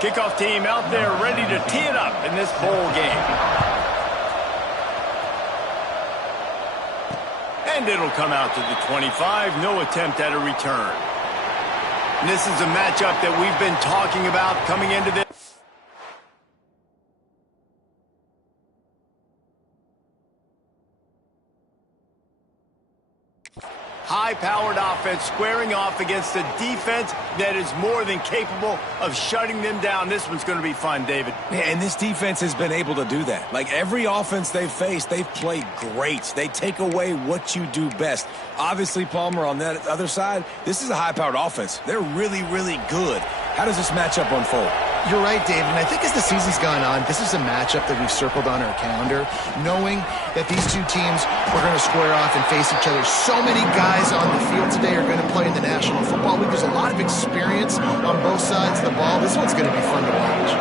Kickoff team out there ready to tee it up in this bowl game. And it'll come out to the 25. No attempt at a return. And this is a matchup that we've been talking about coming into this. High-powered offense squaring off against a defense that is more than capable of shutting them down. This one's going to be fun, David. Yeah, and this defense has been able to do that. Like every offense they've faced, they've played great. They take away what you do best. Obviously, Palmer, on that other side, this is a high-powered offense. They're really, really good. How does this matchup unfold? You're right, David, and I think as the season's gone on, this is a matchup that we've circled on our calendar, knowing that these two teams are going to square off and face each other. So many guys on the field today are going to play in the National Football League. There's a lot of experience on both sides of the ball. This one's going to be fun to watch.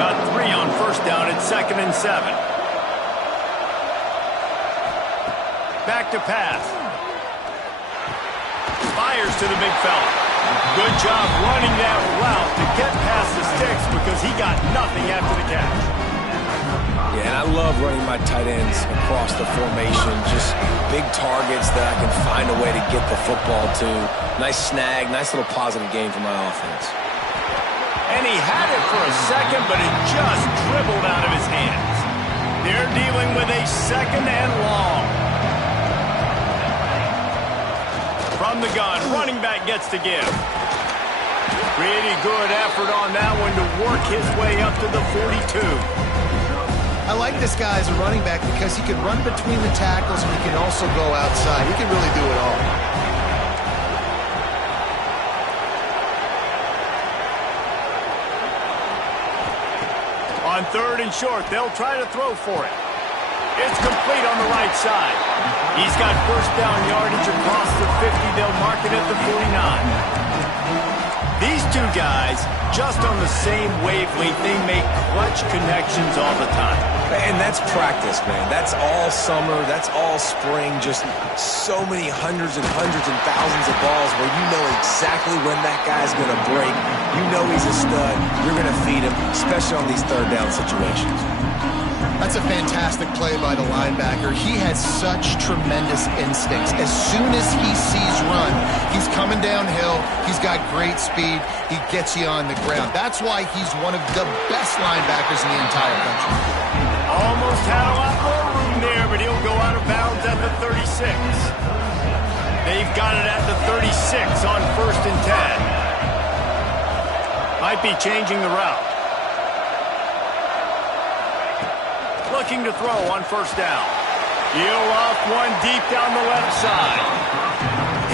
Got 3 on first down at 2nd and 7. Back to pass. Fires to the big fella. Good job running that route to get past the sticks because he got nothing after the catch. Yeah, and I love running my tight ends across the formation. Just big targets that I can find a way to get the football to. Nice snag, nice little positive game for my offense. And he had it for a second, but it just dribbled out of his hands. They're dealing with a 2nd and long. From the gun, running back gets to give. Pretty good effort on that one to work his way up to the 42. I like this guy as a running back because he can run between the tackles and he can also go outside. He can really do it all. On 3rd and short, they'll try to throw for it. It's complete on the right side. He's got first down yardage across the 50. They'll mark it at the 49. These two guys, just on the same wavelength, they make clutch connections all the time. And that's practice, man. That's all summer. That's all spring. Just so many hundreds and thousands of balls where you know exactly when that guy's going to break. You know he's a stud. You're going to feed him, especially on these 3rd down situations. That's a fantastic play by the linebacker. He has such tremendous instincts. As soon as he sees run, he's coming downhill. He's got great speed. He gets you on the ground. That's why he's one of the best linebackers in the entire country. Almost had a lot more room there, but he'll go out of bounds at the 36. They've got it at the 36 on 1st and 10. Might be changing the route. Looking to throw on 1st down. He'll off one deep down the left side.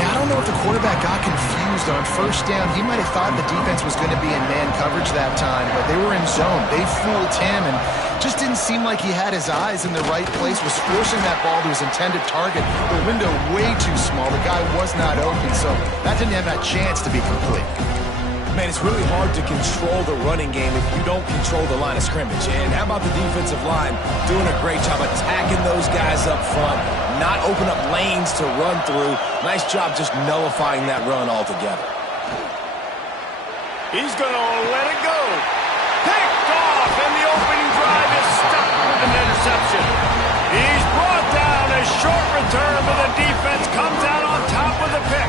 Yeah, I don't know if the quarterback got confused on 1st down. He might have thought the defense was going to be in man coverage that time, but they were in zone. They fooled him and just didn't seem like he had his eyes in the right place, was forcing that ball to his intended target. The window way too small. The guy was not open, so that didn't have that chance to be complete. Man, it's really hard to control the running game if you don't control the line of scrimmage. And how about the defensive line doing a great job attacking those guys up front, not open up lanes to run through. Nice job just nullifying that run altogether. He's going to let it go. Picked off, and the opening drive is stopped with an interception. He's brought down. A short return, but the defense comes out on top with the pick.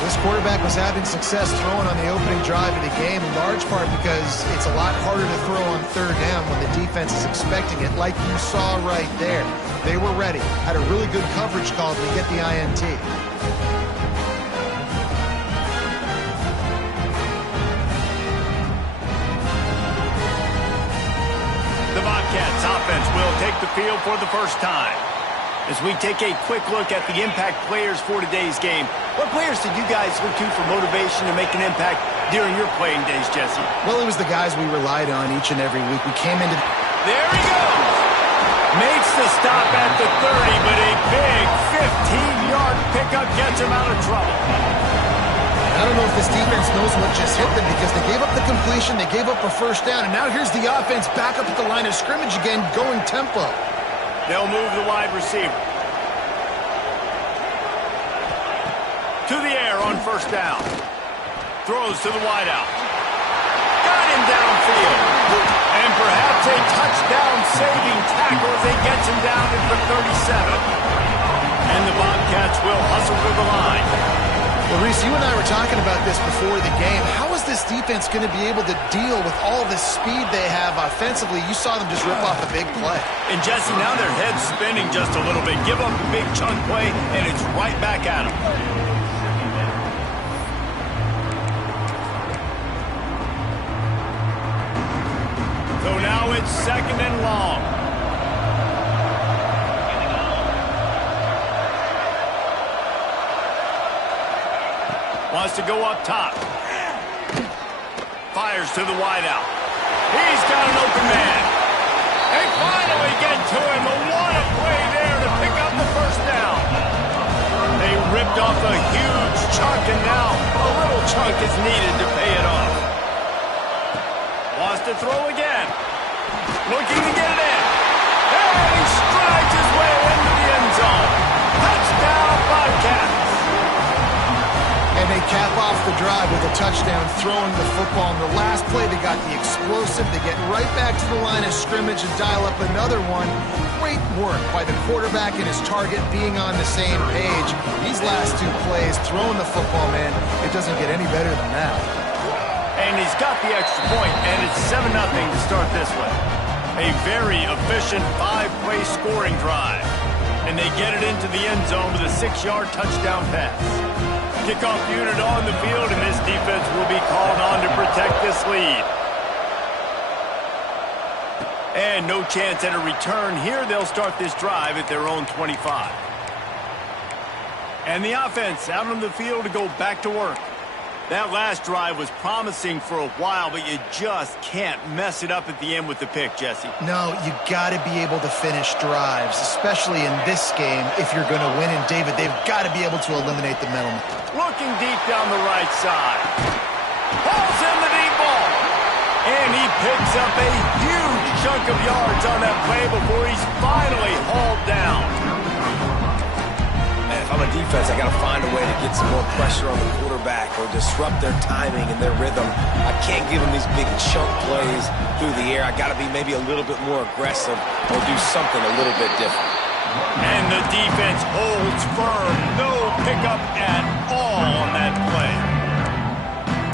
This quarterback was having success throwing on the opening drive of the game, in large part because it's a lot harder to throw on 3rd down when the defense is expecting it, like you saw right there. They were ready, had a really good coverage call to get the INT. The Bobcats offense will take the field for the first time. As we take a quick look at the impact players for today's game, what players did you guys look to for motivation to make an impact during your playing days, Jesse? Well, it was the guys we relied on each and every week. We came into... There he goes! Makes the stop at the 30, but a big 15-yard pickup gets him out of trouble. I don't know if this defense knows what just hit them because they gave up the completion, they gave up a 1st down, and now here's the offense back up at the line of scrimmage again, going tempo. They'll move the wide receiver. To the air on 1st down. Throws to the wideout. That's a touchdown-saving tackle as he gets him down at the 37. And the Bobcats will hustle to the line. Well, Reese, you and I were talking about this before the game. How is this defense going to be able to deal with all the speed they have offensively? You saw them just rip off a big play. And, Jesse, now their head's spinning just a little bit. Give up a big chunk play, and it's right back at them. So now it's 2nd and long. Wants to go up top. Fires to the wideout. He's got an open man. They finally get to him. What a play there to pick up the first down. They ripped off a huge chunk, and now a little chunk is needed to pay it off. Wants to throw again. Looking to get it in. And he strides his way into the end zone. Touchdown, Bobcats. And they cap off the drive with a touchdown, throwing the football. In the last play, they got the explosive. They get right back to the line of scrimmage and dial up another one. Great work by the quarterback and his target being on the same page. These last two plays, throwing the football, man, it doesn't get any better than that. And he's got the extra point, and it's 7-0 to start this one. A very efficient 5-play scoring drive. And they get it into the end zone with a 6-yard touchdown pass. Kickoff unit on the field, and this defense will be called on to protect this lead. And no chance at a return here. They'll start this drive at their own 25. And the offense out on the field to go back to work. That last drive was promising for a while, but you just can't mess it up at the end with the pick, Jesse. No, you got to be able to finish drives, especially in this game if you're going to win. And, David, they've got to be able to eliminate the middleman. Looking deep down the right side. Pulls in the deep ball. And he picks up a huge chunk of yards on that play before he's finally hauled down. Man, if I'm a defense, I got to find a way to get some more pressure on the quarterback or disrupt their timing and their rhythm. I can't give them these big chunk plays through the air. I got to be maybe a little bit more aggressive or do something a little bit different. And the defense holds firm. No pickup at all on that play.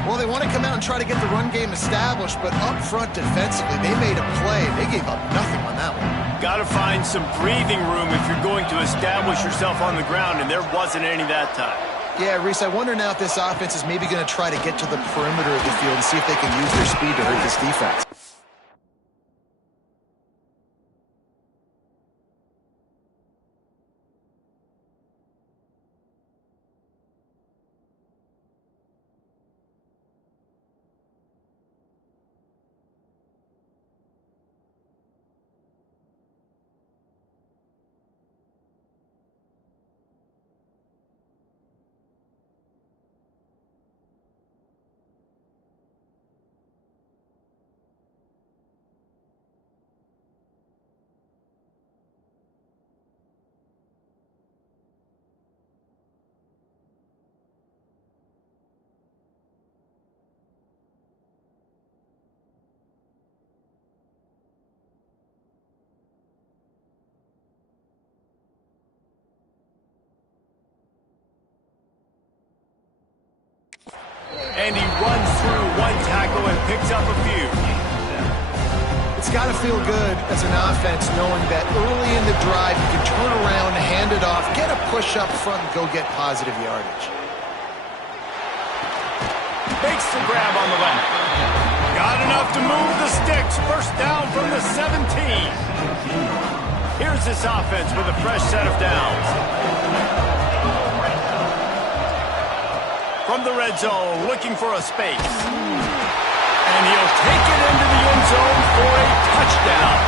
Well, they want to come out and try to get the run game established, but up front defensively, they made a play. They gave up nothing on that one. Got to find some breathing room if you're going to establish yourself on the ground, and there wasn't any that time. Yeah, Reese, I wonder now if this offense is maybe going to try to get to the perimeter of the field and see if they can use their speed to hurt this defense. And he runs through one tackle and picks up a few. It's got to feel good as an offense knowing that early in the drive you can turn around, hand it off, get a push up front, and go get positive yardage. Makes the grab on the left. Got enough to move the sticks. First down from the 17. Here's this offense with a fresh set of downs. From the red zone, looking for a space. And he'll take it into the end zone for a touchdown.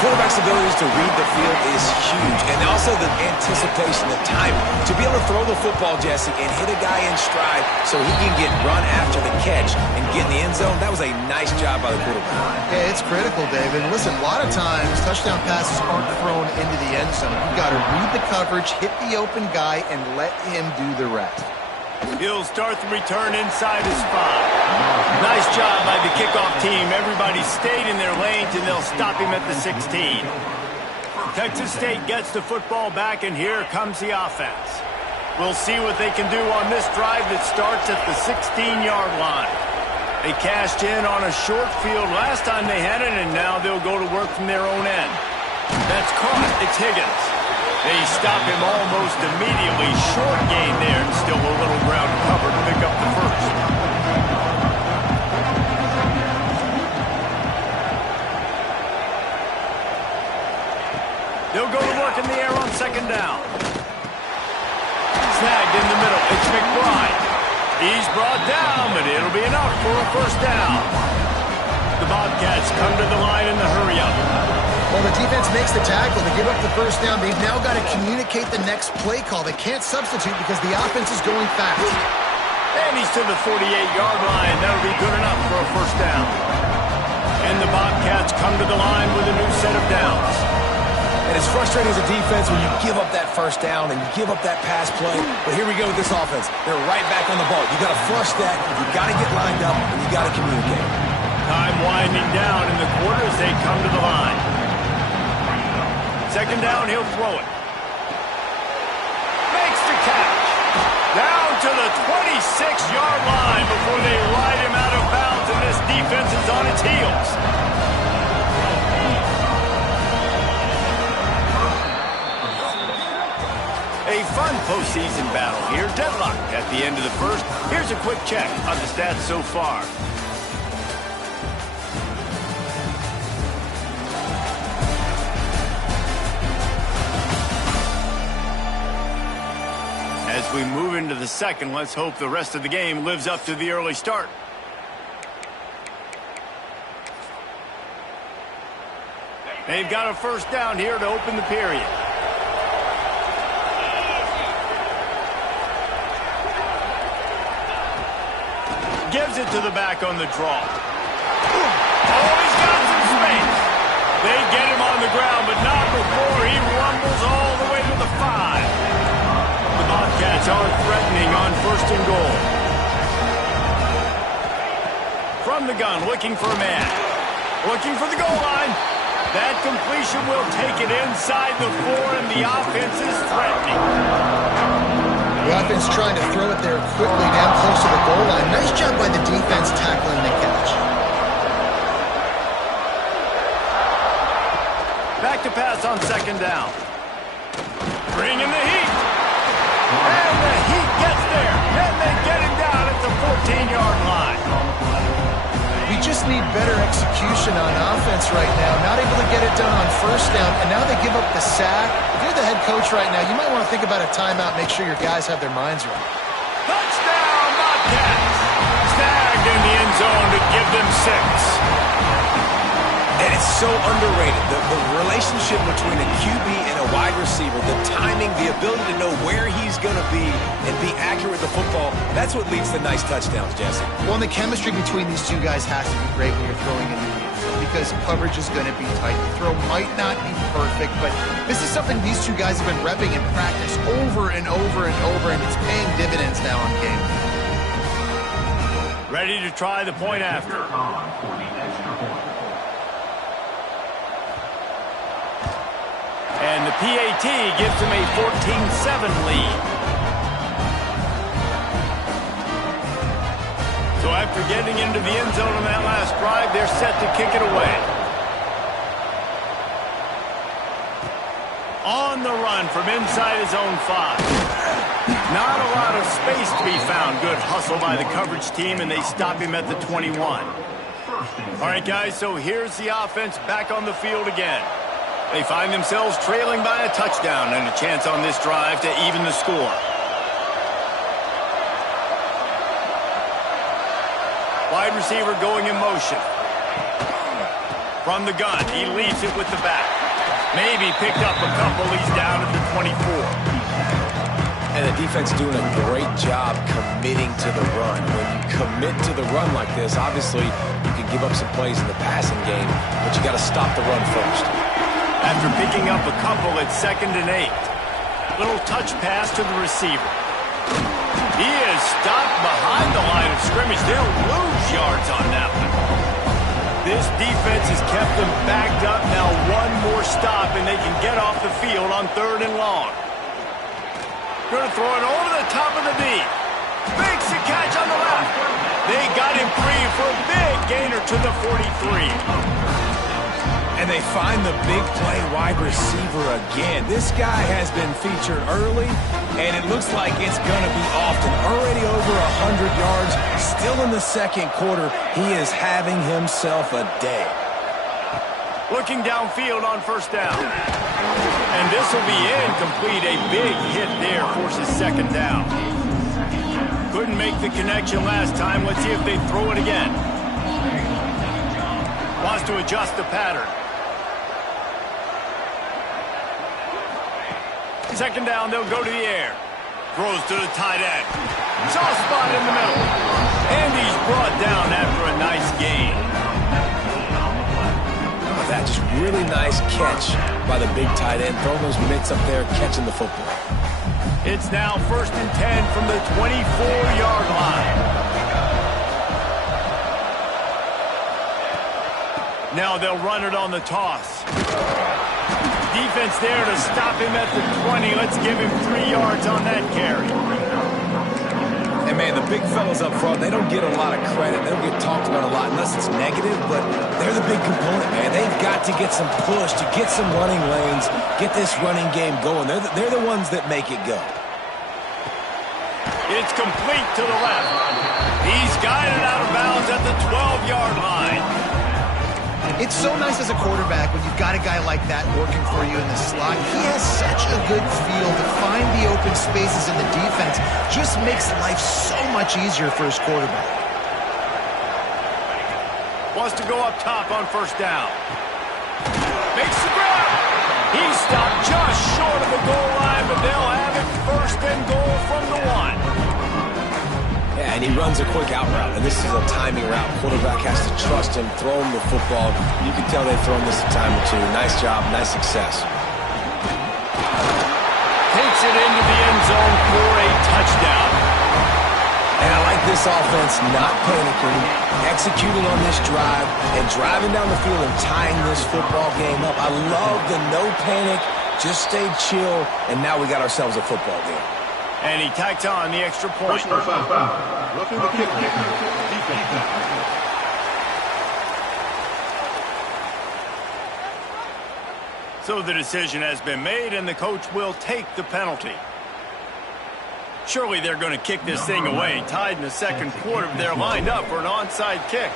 Quarterback's abilities to read the field is huge, and also the anticipation, the timing. To be able to throw the football, Jesse, and hit a guy in stride so he can get run after the catch and get in the end zone, that was a nice job by the quarterback. Yeah, it's critical, David. Listen, a lot of times touchdown passes aren't thrown into the end zone. You've got to read the coverage, hit the open guy, and let him do the rest. He'll start the return inside his 5. Nice job by the kickoff team. Everybody stayed in their lanes, and they'll stop him at the 16. Texas State gets the football back, and here comes the offense. We'll see what they can do on this drive that starts at the 16-yard line. They cashed in on a short field last time they had it, and now they'll go to work from their own end. That's caught. It's Higgins. They stop him almost immediately. Short gain there, and still a little ground to cover to pick up the first. They'll go to work in the air on second down. Snagged in the middle. It's McBride. He's brought down, but it'll be enough for a first down. The Bobcats come to the line in the hurry-up. Well, the defense makes the tackle. They give up the first down. They've now got to communicate the next play call. They can't substitute because the offense is going fast. And he's to the 48-yard line. That'll be good enough for a first down. And the Bobcats come to the line with a new set of downs. And it's frustrating as a defense when you give up that first down and you give up that pass play. But here we go with this offense. They're right back on the ball. You got to flush that. You got to get lined up, and you got to communicate. Time winding down in the quarter as they come to the line. Second down, he'll throw it. Makes the catch. Down to the 26-yard line before they ride him out of bounds, and this defense is on its heels. A fun postseason battle here. Deadlock at the end of the first. Here's a quick check on the stats so far. As we move into the second, let's hope the rest of the game lives up to the early start. They've got a first down here to open the period. Gives it to the back on the draw. Oh, he's got some space. They get him on the ground, but not before he rumbles all the way to the 5. The Bobcats are threatening on first and goal. From the gun, looking for a man. Looking for the goal line. That completion will take it inside the 4, and the offense is threatening. The offense trying to throw it there quickly down close to the goal line. Nice job by the defense tackling the catch. Back to pass on second down. Bringing the heat. And the heat gets there. And they get him down at the 14-yard line. We just need better execution on offense right now. Not able to get it done on first down, and now they give up the sack. If you're the head coach right now, you might want to think about a timeout, make sure your guys have their minds right. Touchdown, Bobcats! Snagged in the end zone to give them 6. And it's so underrated. The relationship between a QB and a wide receiver, the timing, the ability to know where he's going to be and be accurate with the football, that's what leads to nice touchdowns, Jesse. Well, and the chemistry between these two guys has to be great when you're throwing in the end zone because coverage is going to be tight. The throw might not be perfect, but this is something these two guys have been repping in practice over and over and over, and it's paying dividends now on game. Ready to try the point after. And the PAT gives them a 14-7 lead. So after getting into the end zone on that last drive, they're set to kick it away. On the run from inside his own 5. Not a lot of space to be found. Good hustle by the coverage team, and they stop him at the 21. All right, guys, so here's the offense back on the field again. They find themselves trailing by a touchdown and a chance on this drive to even the score. Wide receiver going in motion. From the gun, he leaves it with the back. Maybe picked up a couple. He's down at the 24. And the defense doing a great job committing to the run. When you commit to the run like this, obviously you can give up some plays in the passing game, but you got to stop the run first. After picking up a couple, it's 2nd and 8. Little touch pass to the receiver. He is stopped behind the line of scrimmage. They'll lose yards on that one. This defense has kept them backed up. Now one more stop, and they can get off the field on 3rd and long. Going to throw it over the top of the knee. Makes the catch on the left. They got him free for a big gainer to the 43. And they find the big play wide receiver again. This guy has been featured early, and it looks like it's going to be often. Already over 100 yards, still in the second quarter. He is having himself a day. Looking downfield on 1st down. And this will be incomplete. A big hit there forces 2nd down. Couldn't make the connection last time. Let's see if they throw it again. Wants to adjust the pattern. 2nd down, they'll go to the air. Throws to the tight end. Soft spot in the middle. And he's brought down after a nice gain. That just really nice catch by the big tight end. Throwing those mitts up there, catching the football. It's now 1st and 10 from the 24-yard line. Now they'll run it on the toss. Defense there to stop him at the 20. Let's give him 3 yards on that carry. And, man, the big fellas up front, they don't get a lot of credit. They don't get talked about a lot unless it's negative, but they're the big component, man. They've got to get some push, to get some running lanes, get this running game going. They're the ones that make it go. It's complete to the left. He's guided out of bounds at the 12-yard line. It's so nice as a quarterback when you've got a guy like that working for you in the slot. He has such a good feel to find the open spaces in the defense. Just makes life so much easier for his quarterback. Wants to go up top on 1st down. Makes the grab. He's stopped just short of the goal line, but they'll have it 1st and goal from the 1. Yeah, and he runs a quick out route, and this is a timing route. Quarterback has to trust him, throw him the football. You can tell they've thrown this a time or two. Nice job, nice success. Takes it into the end zone for a touchdown. And I like this offense not panicking, executing on this drive, and driving down the field and tying this football game up. I love the no panic, just stay chill, and now we got ourselves a football game. And he tacked on the extra point. Roughing the kick. Defense. So the decision has been made, and the coach will take the penalty. Surely they're going to kick this thing away. Tied in the second quarter, they're lined up for an onside kick.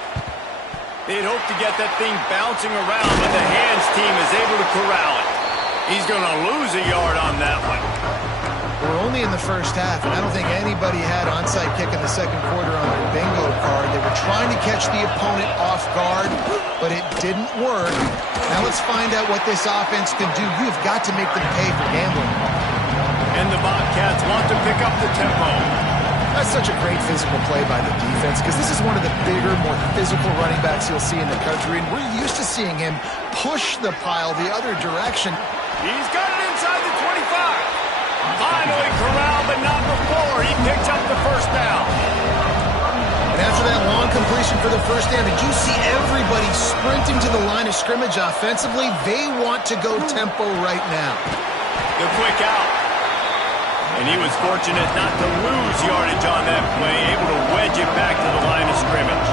They'd hope to get that thing bouncing around, but the hands team is able to corral it. He's going to lose a yard on that one. We're only in the first half, and I don't think anybody had onside kick in the second quarter on their bingo card. They were trying to catch the opponent off guard, but it didn't work. Now let's find out what this offense can do. You've got to make them pay for gambling. And the Bobcats want to pick up the tempo. That's such a great physical play by the defense, because this is one of the bigger, more physical running backs you'll see in the country, and we're used to seeing him push the pile the other direction. He's got it inside the 25. Finally corralled, but not before. He picks up the 1st down. And after that long completion for the 1st down, did you see everybody sprinting to the line of scrimmage offensively? They want to go tempo right now. The quick out. And he was fortunate not to lose yardage on that play, able to wedge it back to the line of scrimmage.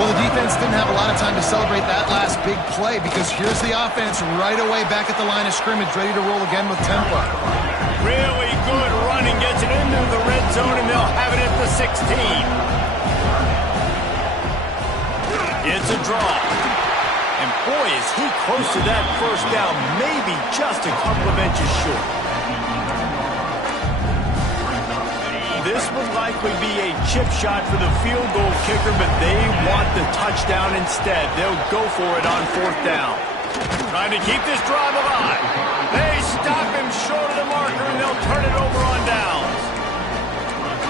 Well, the defense didn't have a lot of time to celebrate that last big play, because here's the offense right away back at the line of scrimmage, ready to roll again with tempo. Really good running, gets it into the red zone, and they'll have it at the 16. It's a draw. And boy, is he close to that 1st down, maybe just a couple of inches short. This would likely be a chip shot for the field goal kicker, but they want the touchdown instead. They'll go for it on 4th down. Trying to keep this drive alive. They stop him short of the marker, and they'll turn it over on downs.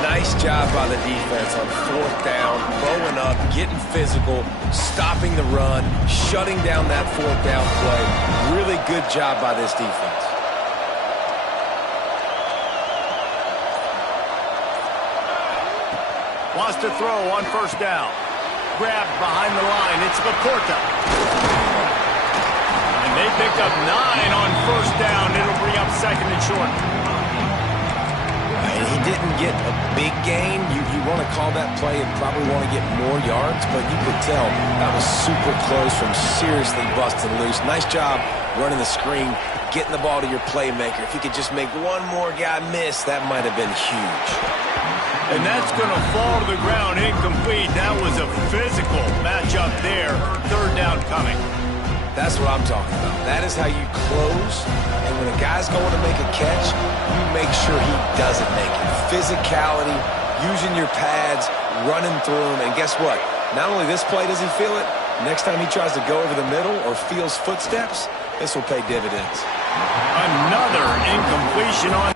Nice job by the defense on 4th down, bowing up, getting physical, stopping the run, shutting down that 4th down play. Really good job by this defense. has to throw on first down. Grabbed behind the line. It's Laporta. And they pick up 9 on first down. It'll bring up second and short. And he didn't get a big gain. You want to call that play and probably want to get more yards, but you could tell that was super close from seriously busting loose. Nice job running the screen, getting the ball to your playmaker. If he could just make one more guy miss, that might have been huge. And that's going to fall to the ground incomplete. That was a physical matchup there. Third down coming. That's what I'm talking about. That is how you close. And when a guy's going to make a catch, you make sure he doesn't make it. Physicality, using your pads, running through him. And guess what? Not only this play does he feel it, next time he tries to go over the middle or feels footsteps, this will pay dividends. Another incompletion on...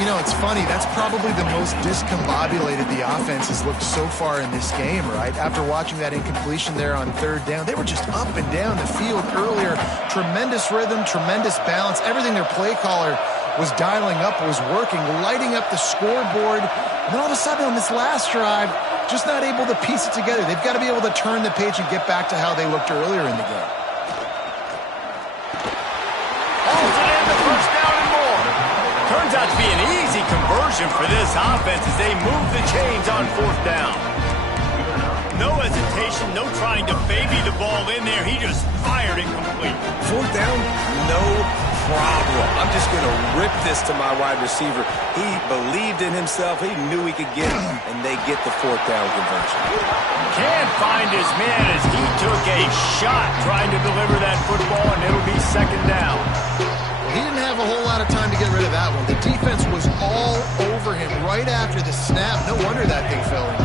You know, it's funny. That's probably the most discombobulated the offense has looked so far in this game, right? After watching that incompletion there on third down, they were just up and down the field earlier. Tremendous rhythm, tremendous balance. Everything their play caller was dialing up was working, lighting up the scoreboard. And then all of a sudden on this last drive, just not able to piece it together. They've got to be able to turn the page and get back to how they looked earlier in the game. Turns out to be an easy conversion for this offense as they move the chains on fourth down. No hesitation, no trying to baby the ball in there. He just fired it complete. Fourth down, no problem. I'm just going to rip this to my wide receiver. He believed in himself. He knew he could get it, and they get the fourth down conversion. Can't find his man as he took a shot trying to deliver that football, and it'll be second down. He didn't have a whole lot of time to get rid of that one. The defense was all over him right after the snap. No wonder that thing fell in.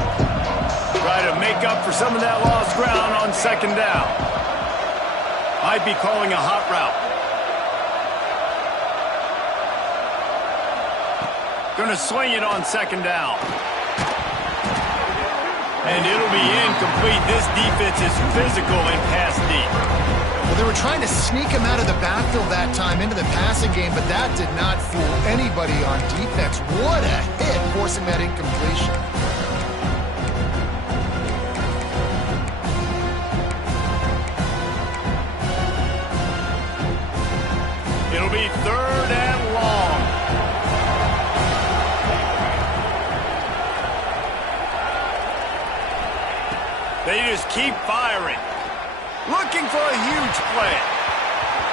Try to make up for some of that lost ground on second down. Might be calling a hot route. Gonna swing it on second down. And it'll be incomplete. This defense is physical and pass deep. Well, they were trying to sneak him out of the backfield that time into the passing game, but that did not fool anybody on defense. What a hit, forcing that incompletion. It'll be third and long. They just keep firing. Looking for a huge play.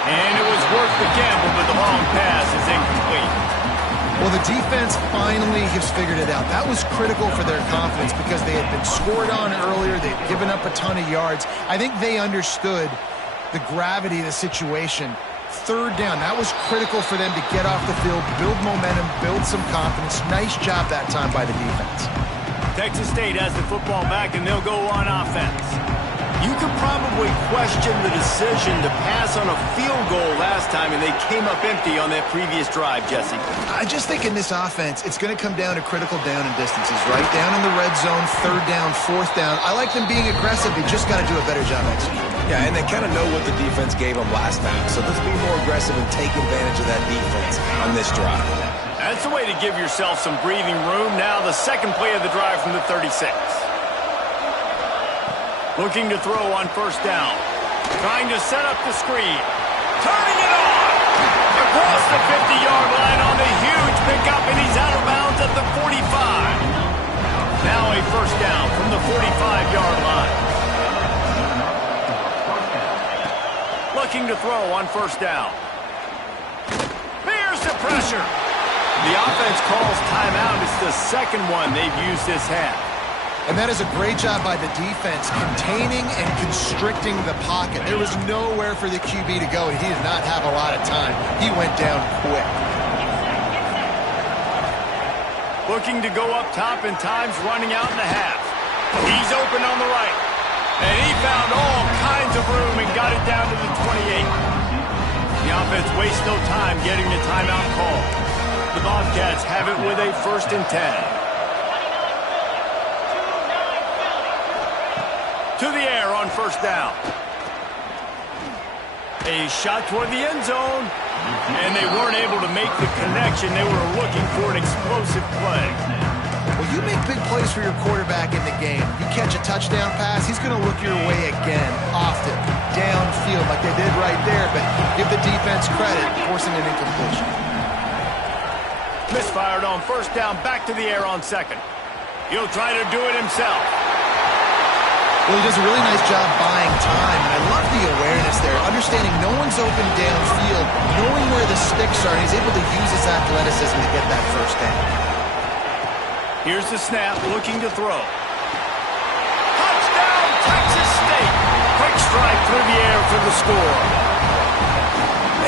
And it was worth the gamble, but the long pass is incomplete. Well, the defense finally has figured it out. That was critical for their confidence because they had been scored on earlier. They'd given up a ton of yards. I think they understood the gravity of the situation. Third down, that was critical for them to get off the field, build momentum, build some confidence. Nice job that time by the defense. Texas State has the football back, and they'll go on offense. You could probably question the decision to pass on a field goal last time, and they came up empty on that previous drive, Jesse. I just think in this offense, it's going to come down to critical down and distances, right? Down in the red zone, third down, fourth down. I like them being aggressive. They just got to do a better job executing. Yeah, and they kind of know what the defense gave them last time, so let's be more aggressive and take advantage of that defense on this drive. That's the way to give yourself some breathing room. Now the second play of the drive from the 36. Looking to throw on first down. Trying to set up the screen. Turning it on. Across the 50-yard line on the huge pickup, and he's out of bounds at the 45. Now a first down from the 45-yard line. Looking to throw on first down. Here's the pressure. The offense calls timeout. It's the second one they've used this half. And that is a great job by the defense, containing and constricting the pocket. There was nowhere for the QB to go, and he did not have a lot of time. He went down quick. Looking to go up top, and time's running out in the half. He's open on the right. And he found all kinds of room and got it down to the 28. The offense wastes no time getting the timeout call. The Bobcats have it with a 1st and 10. To the air on first down. A shot toward the end zone. And they weren't able to make the connection. They were looking for an explosive play. Well, you make big plays for your quarterback in the game. You catch a touchdown pass, he's going to look your way again, often, downfield like they did right there. But give the defense credit, forcing an incompletion. Misfired on first down, back to the air on second. He'll try to do it himself. Well, he does a really nice job buying time, and I love the awareness there, understanding no one's open downfield, knowing where the sticks are, and he's able to use his athleticism to get that first down. Here's the snap, looking to throw. Touchdown, Texas State! Quick strike through the air for the score.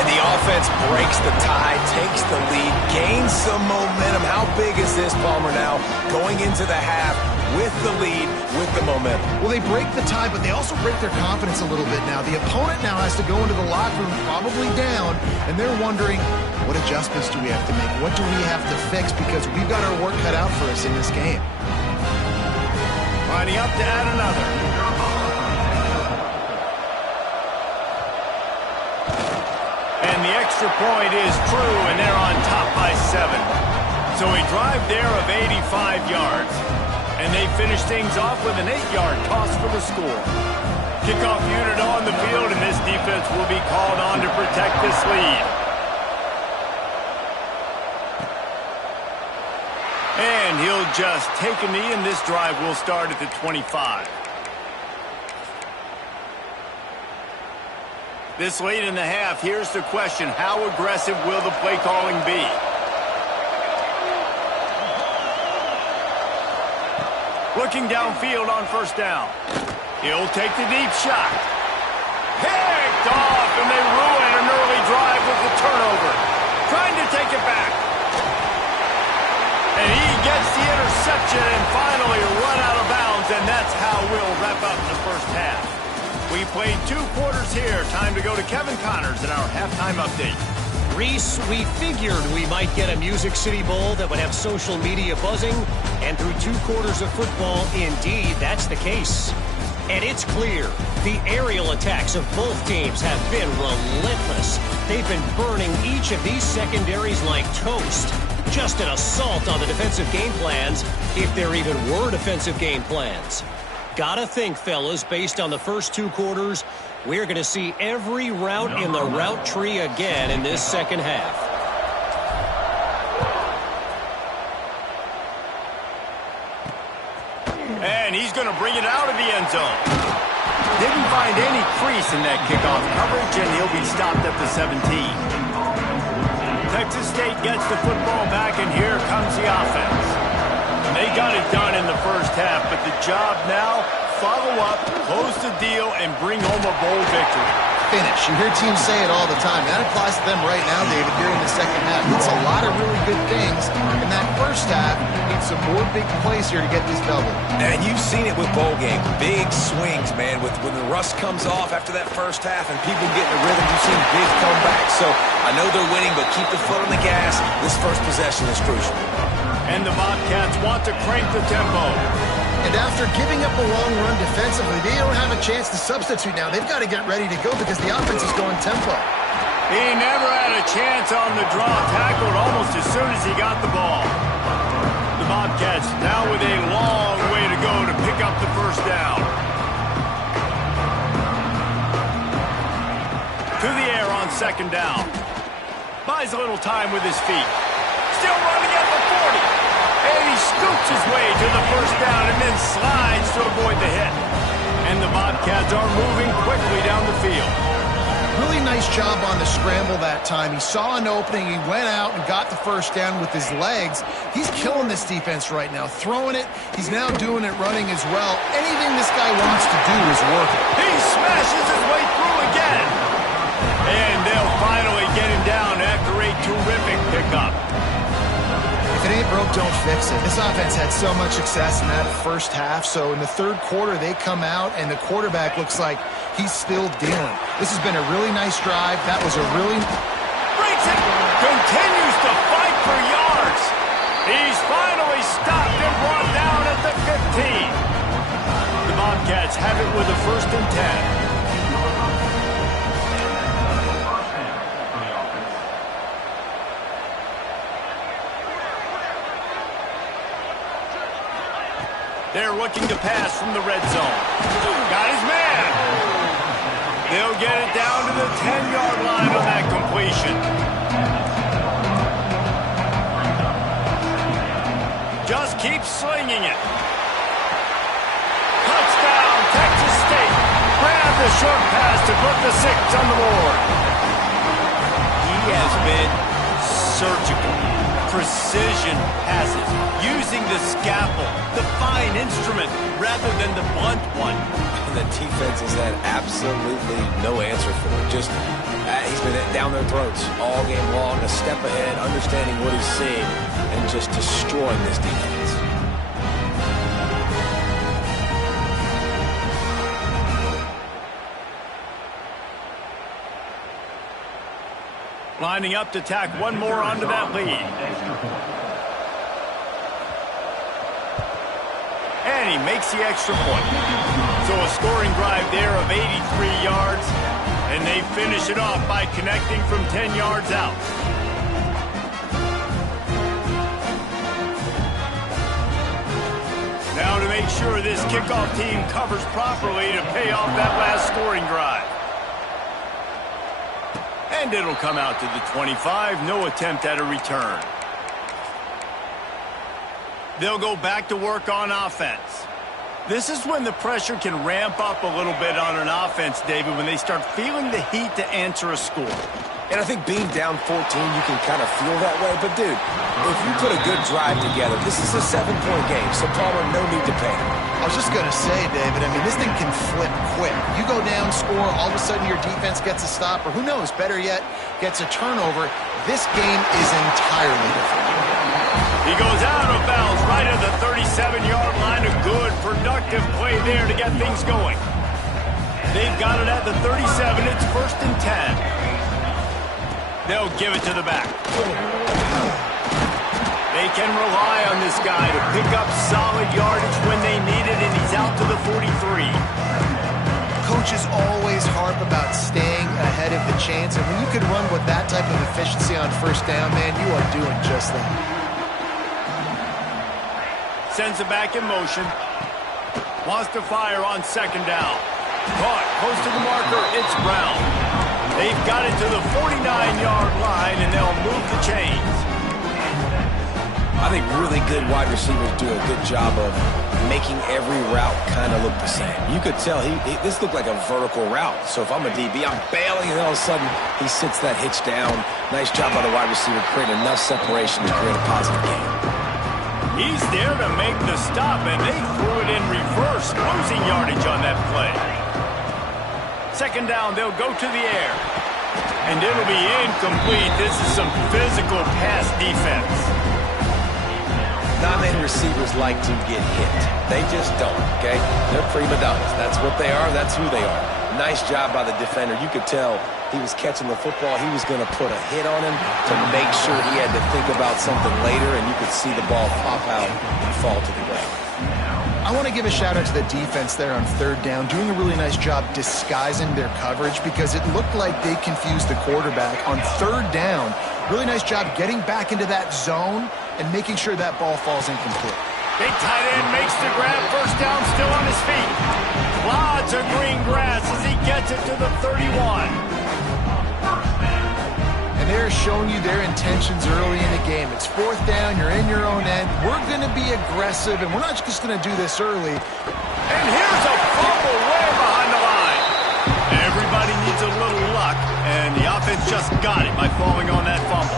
And And the offense breaks the tie, takes the lead, gains some momentum. How big is this, Palmer, now going into the half with the lead, with the momentum? Well, they break the tie, but they also break their confidence a little bit now. The opponent now has to go into the locker room probably down, and they're wondering, what adjustments do we have to make? What do we have to fix? Because we've got our work cut out for us in this game. Lining up to add another. And the extra point is true, and they're on top by 7. So a drive there of 85 yards. And they finish things off with an 8-yard toss for the score. Kickoff unit on the field, and this defense will be called on to protect this lead. And he'll just take a knee, and this drive will start at the 25. This late in the half, here's the question: how aggressive will the play calling be? Looking downfield on first down. He'll take the deep shot. Picked off, and they ruin an early drive with the turnover. Trying to take it back. And he gets the interception and finally run out of bounds, and that's how we'll wrap up the first half. We played 2 quarters here. Time to go to Kevin Connors in our halftime update. Reese, we figured we might get a Music City Bowl that would have social media buzzing, and through 2 quarters of football, indeed, that's the case. And it's clear, the aerial attacks of both teams have been relentless. They've been burning each of these secondaries like toast. Just an assault on the defensive game plans, if there even were defensive game plans. Gotta think, fellas, based on the first 2 quarters, we're going to see every route in the route tree again in this second half. And he's going to bring it out of the end zone. Didn't find any crease in that kickoff coverage, and he'll be stopped at the 17. Texas State gets the football back, and here comes the offense. They got it done in the first half, but the job now, follow up, close the deal, and bring home a bowl victory. Finish. You hear teams say it all the time. That applies to them right now, David, here in the second half. It's a lot of really good things. In that first half, needs some more big plays here to get this double. And you've seen it with bowl game. Big swings, man. When the rust comes off after that first half and people get in the rhythm, you've seen big comebacks. So I know they're winning, but keep the foot on the gas. This first possession is crucial. And the Bobcats want to crank the tempo. And after giving up a long run defensively, they don't have a chance to substitute now. They've got to get ready to go because the offense is going tempo. He never had a chance on the draw, tackled almost as soon as he got the ball. The Bobcats now with a long way to go to pick up the first down. To the air on second down. Buys a little time with his feet. Still running at the 40. And he scoots his way to the first down and then slides to avoid the hit. And the Bobcats are moving quickly down the field. Really nice job on the scramble that time. He saw an opening. He went out and got the first down with his legs. He's killing this defense right now. Throwing it. He's now doing it running as well. Anything this guy wants to do is working. He smashes his way through again. And they'll finally get him down after a terrific pickup. If it ain't broke, don't fix it. This offense had so much success in that first half, so in the third quarter, they come out, and the quarterback looks like he's still dealing. This has been a really nice drive. That was a really... Breaks it! Continues to fight for yards. He's finally stopped and brought down at the 15. The Bobcats have it with a 1st and 10. They're looking to pass from the red zone. Got his man. They'll get it down to the 10-yard line on that completion. Just keep slinging it. Touchdown, Texas State. Grab the short pass to put the 6 on the board. He has been surgical. Precision passes, using the scalpel, the fine instrument, rather than the blunt one. And the defense has had absolutely no answer for it. Just He's been down their throats all game long, a step ahead, understanding what he's seeing, and just destroying this defense. Lining up to tack one more onto that lead. And he makes the extra point. So a scoring drive there of 83 yards, and they finish it off by connecting from 10 yards out. Now to make sure this kickoff team covers properly to pay off that last scoring drive. And it'll come out to the 25, no attempt at a return. They'll go back to work on offense. This is when the pressure can ramp up a little bit on an offense, David, when they start feeling the heat to answer a score. And I think being down 14, you can kind of feel that way. But, dude, if you put a good drive together, this is a 7-point game, so Palmer, no need to panic. I was just going to say, David, I mean, this thing can flip quick. You go down, score, all of a sudden your defense gets a stop, or who knows, better yet, gets a turnover. This game is entirely different. He goes out of bounds right at the 37-yard line. A good, productive play there to get things going. They've got it at the 37. It's 1st and 10. They'll give it to the back. They can rely on this guy to pick up solid yardage when they need it, and he's out to the 43. Coaches always harp about staying ahead of the chains, and when you can run with that type of efficiency on 1st down, man, you are doing just that. Sends it back in motion. Wants to fire on 2nd down. Caught, close to the marker, it's Brown. They've got it to the 49-yard line, and they'll move the chains. I think really good wide receivers do a good job of making every route kind of look the same. You could tell this looked like a vertical route. So if I'm a DB, I'm bailing, and all of a sudden he sits that hitch down. Nice job by the wide receiver, creating enough separation to create a positive game. He's there to make the stop, and they threw it in reverse, losing yardage on that play. 2nd down, they'll go to the air. And it'll be incomplete. This is some physical pass defense. Not many receivers like to get hit. They just don't, okay? They're prima donnas. That's what they are. That's who they are. Nice job by the defender. You could tell he was catching the football. He was going to put a hit on him to make sure he had to think about something later, and you could see the ball pop out and fall to the ground. I want to give a shout-out to the defense there on 3rd down, doing a really nice job disguising their coverage because it looked like they confused the quarterback. On 3rd down, really nice job getting back into that zone and making sure that ball falls incomplete. Big tight end makes the grab. 1st down, still on his feet. Clods of green grass as he gets it to the 31. And they're showing you their intentions early in the game. It's 4th down, you're in your own end. We're going to be aggressive, and we're not just going to do this early. And here's a fumble way behind the line. Everybody needs a little luck, and the offense just got it by falling on that fumble.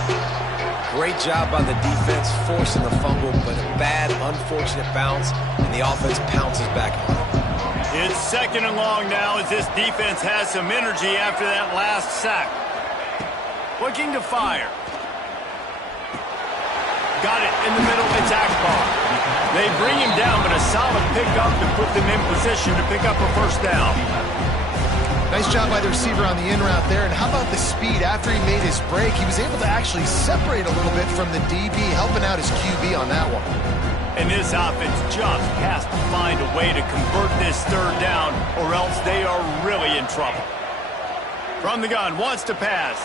Great job by the defense forcing the fumble, but a bad, unfortunate bounce, and the offense pounces back on it. It's 2nd and long now as this defense has some energy after that last sack. Looking to fire. Got it in the middle. It's Akbar. They bring him down, but a solid pickup to put them in position to pick up a 1st down. Nice job by the receiver on the in route there. And how about the speed? After he made his break, he was able to actually separate a little bit from the DB, helping out his QB on that one. And this offense just has to find a way to convert this 3rd down, or else they are really in trouble. From the gun, wants to pass.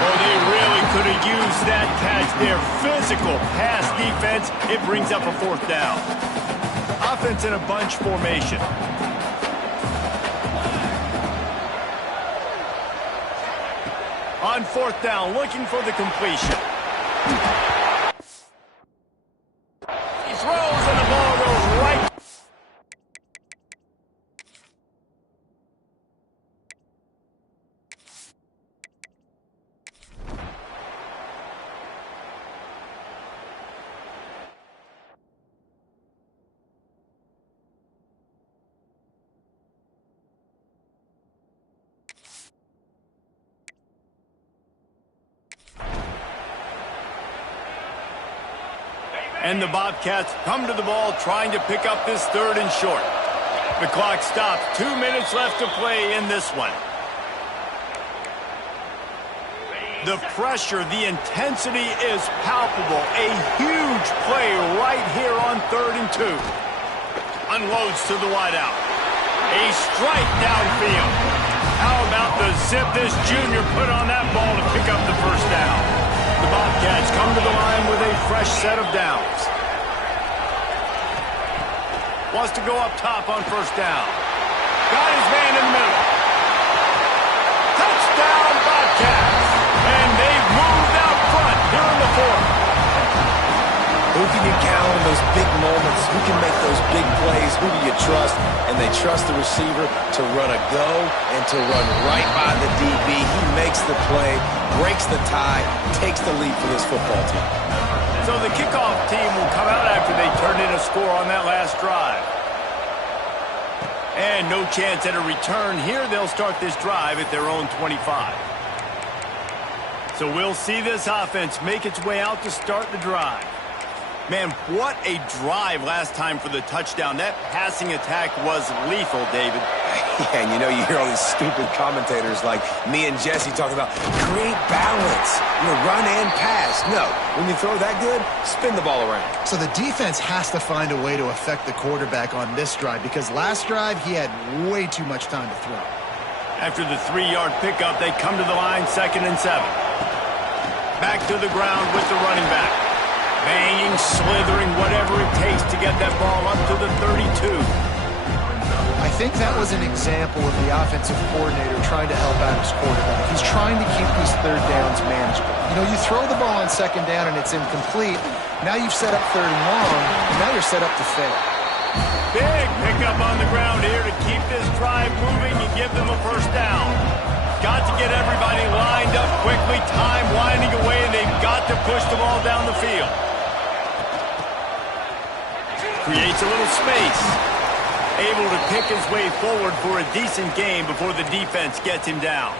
Oh, they really could have used that catch there. Physical pass defense. It brings up a 4th down. Offense in a bunch formation. On 4th down, looking for the completion. He throws and the ball goes right. And the Bobcats come to the ball trying to pick up this 3rd and short. The clock stops. 2 minutes left to play in this one. The pressure, the intensity is palpable. A huge play right here on 3rd and 2. Unloads to the wideout. A strike downfield. How about the zip this junior put on that ball to pick up the first down? The Bobcats come to the line with a fresh set of downs. Wants to go up top on 1st down. Got his man in the middle. Touchdown, Bobcats. And they've moved out front here in the 4th. Who can you count on those big moments? Who can make those big plays? Who do you trust? And they trust the receiver to run a go and to run right by the DB. He makes the play, breaks the tie, takes the lead for this football team. So the kickoff team will come out after they turn in a score on that last drive. And no chance at a return here. They'll start this drive at their own 25. So we'll see this offense make its way out to start the drive. Man, what a drive last time for the touchdown. That passing attack was lethal, David. Yeah, and you hear all these stupid commentators like me and Jesse talking about create balance, run and pass. No, when you throw that good, spin the ball around. So the defense has to find a way to affect the quarterback on this drive because last drive he had way too much time to throw. After the 3-yard pickup, they come to the line, 2nd and 7. Back to the ground with the running back. Banging, slithering, whatever it takes to get that ball up to the 32. I think that was an example of the offensive coordinator trying to help out his quarterback. He's trying to keep these 3rd downs manageable. You throw the ball on 2nd down and it's incomplete. Now you've set up 3rd and long, and now you're set up to fail. Big pickup on the ground here to keep this drive moving and give them a 1st down. Got to get everybody lined up quickly, time winding away, and they've got to push the ball down the field. Creates a little space. Able to pick his way forward for a decent game before the defense gets him down.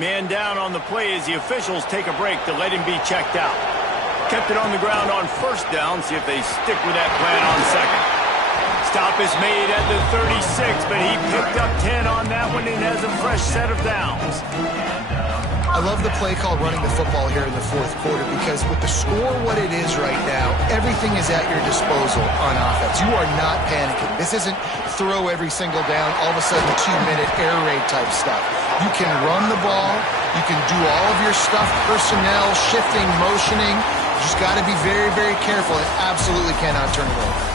Man down on the play as the officials take a break to let him be checked out. Kept it on the ground on 1st down. See if they stick with that plan on 2nd. Stop is made at the 36, but he picked up 10 on that one and has a fresh set of downs. I love the play call running the football here in the 4th quarter because with the score what it is right now, everything is at your disposal on offense. You are not panicking. This isn't throw every single down, all of a sudden 2-minute air raid type stuff. You can run the ball. You can do all of your stuff, personnel, shifting, motioning. You just got to be very, very careful and absolutely cannot turn it over.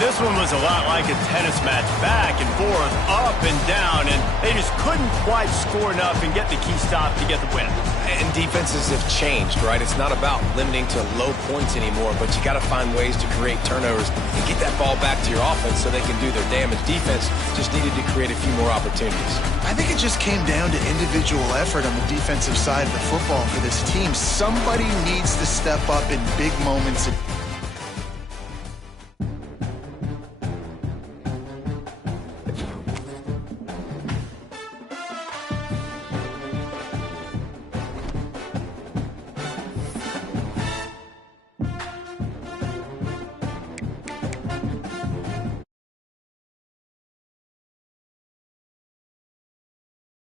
This one was a lot like a tennis match, back and forth, up and down, and they just couldn't quite score enough and get the key stop to get the win. And defenses have changed, right? It's not about limiting to low points anymore, but you got to find ways to create turnovers and get that ball back to your offense so they can do their damage. Defense just needed to create a few more opportunities. I think it just came down to individual effort on the defensive side of the football for this team. Somebody needs to step up in big moments.